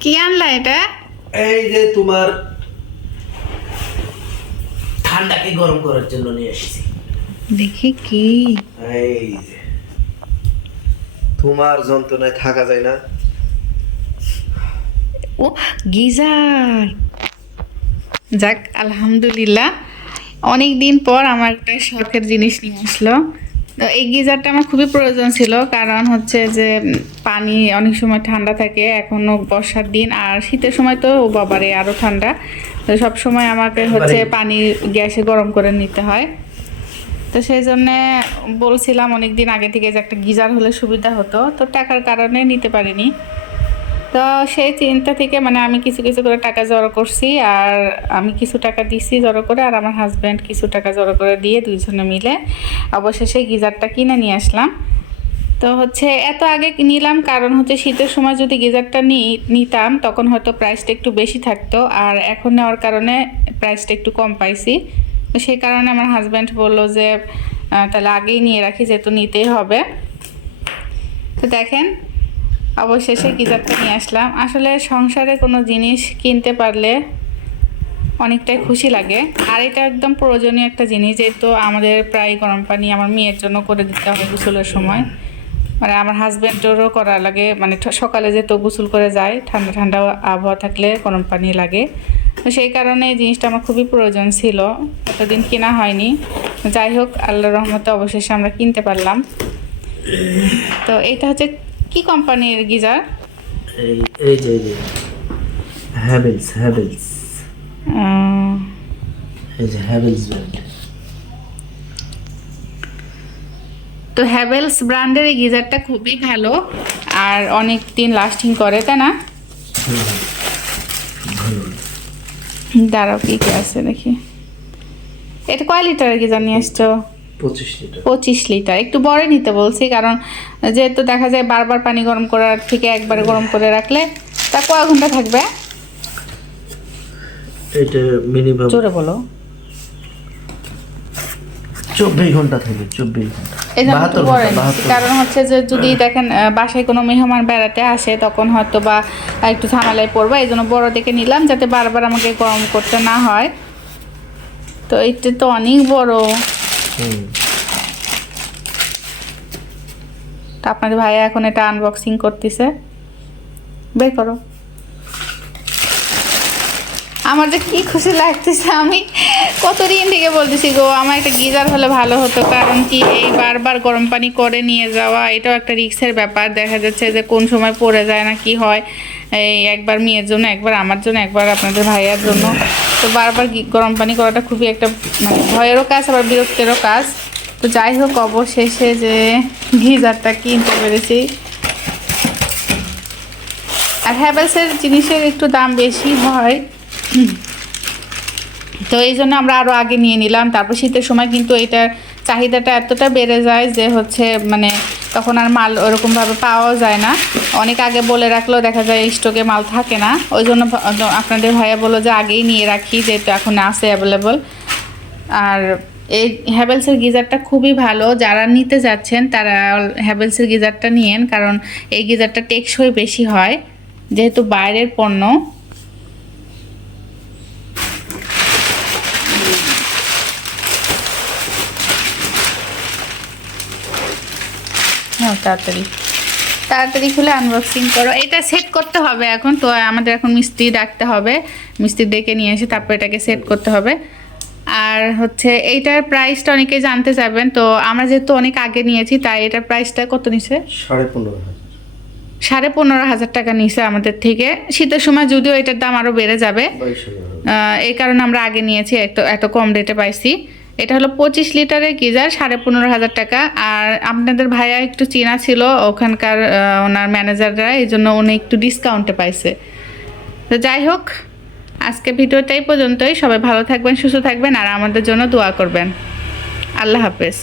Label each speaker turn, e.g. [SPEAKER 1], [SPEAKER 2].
[SPEAKER 1] কি আনলা এটা?
[SPEAKER 2] এই যে তোমার ঠান্ডাকে গরম করার জন্য নিয়ে এসেছি
[SPEAKER 1] দেখি কি।
[SPEAKER 2] এই যে। তোমার যন্ত্রণায় থাকা যায় না।
[SPEAKER 1] ও গিজার। যাক আলহামদুলিল্লাহ। অনেক দিন পর আমার একটা শখের জিনিস নিয়ে আসলো। তো এই গিজারটা আমার খুবই প্রয়োজন ছিল কারণ হচ্ছে যে পানি অনেক সময় ঠান্ডা থাকে এখনও বর্ষার দিন আর শীতের সময় তো বাবারে আরও ঠান্ডা। তো সব সময় আমাকে হচ্ছে পানি গ্যাসে গরম করে নিতে হয়। তো সেই জন্যে বলছিলাম অনেক দিন আগে থেকে যে একটা গিজার হলে সুবিধা হতো তো টাকার কারণে নিতে পারিনি। তো সেই চিন্তা থেকে মানে আমি কিছু কিছু করে টাকা জড়ো করছি আর আমি কিছু টাকা দিছি জড়ো করে আর আমার হাজব্যান্ড কিছু টাকা জড়ো করে দিয়ে দুইজনে মিলে অবশেষে গিজারটা কিনে নিয়ে আসলাম। তো হচ্ছে এত আগে নিলাম, কারণ হচ্ছে শীতের সময় যদি গিজারটা নি, নিতাম তখন হয়তো প্রাইসটা একটু বেশি থাকতো আর এখন নেওয়ার কারণে প্রাইসটা একটু কম পাইছি। তো সেই কারণে আমার হাজব্যান্ড বলল যে তাহলে আগেই নিয়ে রাখি, যেহেতু নিতেই হবে। তো দেখেন অবশেষে গিজারটা নিয়ে আসলাম। আসলে সংসারে কোনো জিনিস কিনতে পারলে অনেকটাই খুশি লাগে। আর এটা একদম প্রয়োজনীয় একটা জিনিস, যেহেতু আমাদের প্রায় গরম পানি আমার মেয়ের জন্য করে দিতে হয় গোসলের সময়। মানে আমার হাজব্যান্ডেরও করা লাগে মানে সকালে যেহেতু গোসল করে যায়, ঠান্ডা ঠান্ডা আবহাওয়া থাকলে গরম পানি লাগে। তো সেই কারণে এই জিনিসটা আমার খুবই প্রয়োজন ছিল। এতদিন কেনা হয়নি। যাই হোক, আল্লাহর রহমতে অবশেষে আমরা কিনতে পারলাম। তো এটা হচ্ছে কি কোম্পানির গিজার?
[SPEAKER 2] এই এই যে এই যে। হ্যাভেলস হ্যাভেলস এই যে হ্যাভেলস ব্র্যান্ড
[SPEAKER 1] তো হ্যাভেলস ব্র্যান্ডের এই গিজারটা খুবই ভালো আর অনেক দিন লাস্টিং করে তাই না? দাঁড়াও কি কি আছে দেখি। এটা কয় লিটারের গিজার নিয়ে আসছো?
[SPEAKER 2] পঁচিশ লিটার।
[SPEAKER 1] একটু বড় নিতে বলছি কারণ যেহেতু দেখা যায় বারবার পানি গরম করার থেকে একবারে গরম করে রাখলে তা কয় ঘণ্টা থাকবে?
[SPEAKER 2] এটা মিনিমাম
[SPEAKER 1] জোরে বলো।
[SPEAKER 2] চব্বিশ ঘণ্টা থাকে চব্বিশ ঘণ্টা।
[SPEAKER 1] কারণ হচ্ছে যে যদি দেখেন বাসায় কোনো মেহমান বেড়াতে আসে তখন হয়তো বা একটু ঝামেলায় পড়ব। এই জন্য বড় দেখে নিলাম যাতে বারবার আমাকে গরম করতে না হয়। তো এটা তো অনেক বড়।
[SPEAKER 2] হুম।
[SPEAKER 1] আপনার ভাইয়া এখন এটা আনবক্সিং করতেছে বের করো আমার যে কি খুশি লাগতেছে আমি কতদিন থেকে বলতেছি গো, আমার একটা গিজার হলে ভালো হতো, কারণ কি এই বারবার গরম পানি করে নিয়ে যাওয়া, এটাও একটা রিক্সের ব্যাপার। দেখা যাচ্ছে যে কোন সময় পড়ে যায় না, কি হয়, এই একবার মেয়ের জন্য, একবার আমার জন্য, একবার আপনাদের ভাইয়ার জন্য। তো বারবার গরম পানি করাটা খুবই একটা মানে ভয়েরও কাজ, আবার বিরক্তেরও কাজ। তো যাই হোক, অবশেষে যে গিজারটা কিনতে পেরেছি। আর হ্যাভেলসের জিনিসের একটু দাম বেশি হয়। তো এই জন্য আমরা আরও আগে নিয়ে নিলাম। তারপর শীতের সময় কিন্তু এটার চাহিদাটা এতটা বেড়ে যায় যে হচ্ছে মানে তখন আর মাল ওরকমভাবে পাওয়া যায় না। অনেক আগে বলে রাখলেও দেখা যায় স্টকে মাল থাকে না। ওই জন্য আপনাদের ভাইয়া বলল যে আগেই নিয়ে রাখি যেহেতু এখন আছে অ্যাভেলেবল আর এই হ্যাভেলসের গিজারটা খুবই ভালো। যারা নিতে যাচ্ছেন তারা হ্যাভেলসের গিজারটা নিয়েন, কারণ এই গিজারটা টেকসই বেশি হয়। যেহেতু বাইরের পণ্য হ্যাঁ তাড়াতাড়ি। তাড়াতাড়ি খুলে আনবক্সিং করো। এটা সেট করতে হবে এখন। তো আমাদের এখন মিস্ত্রি ডাকতে হবে। মিস্ত্রি ডেকে নিয়ে এসে তারপর এটাকে সেট করতে হবে। আর হচ্ছে এইটার প্রাইসটা অনেকে জানতে চাইবেন। তো আমরা যেহেতু অনেক আগে নিয়েছি তাই এটার প্রাইসটা কত নিছে?
[SPEAKER 2] সাড়ে পনেরো হাজার।
[SPEAKER 1] সাড়ে পনেরো হাজার টাকা নিছে আমাদের থেকে। শীতের সময় যদিও এটার দাম আরও বেড়ে যাবে। এই কারণে আমরা আগে নিয়েছি এত এত কম রেটে পাইছি। এটা হলো পঁচিশ লিটারের গিজার, সাড়ে পনেরো হাজার টাকা। আর আপনাদের ভাইয়া একটু চেনা ছিল, ওখানকার ওনার ম্যানেজাররা, এই জন্য উনি একটু ডিসকাউন্টে পাইছে। তো যাই হোক, আজকে ভিডিওটাই পর্যন্তই। সবাই ভালো থাকবেন, সুস্থ থাকবেন, আর আমাদের জন্য দোয়া করবেন। আল্লাহ হাফেজ।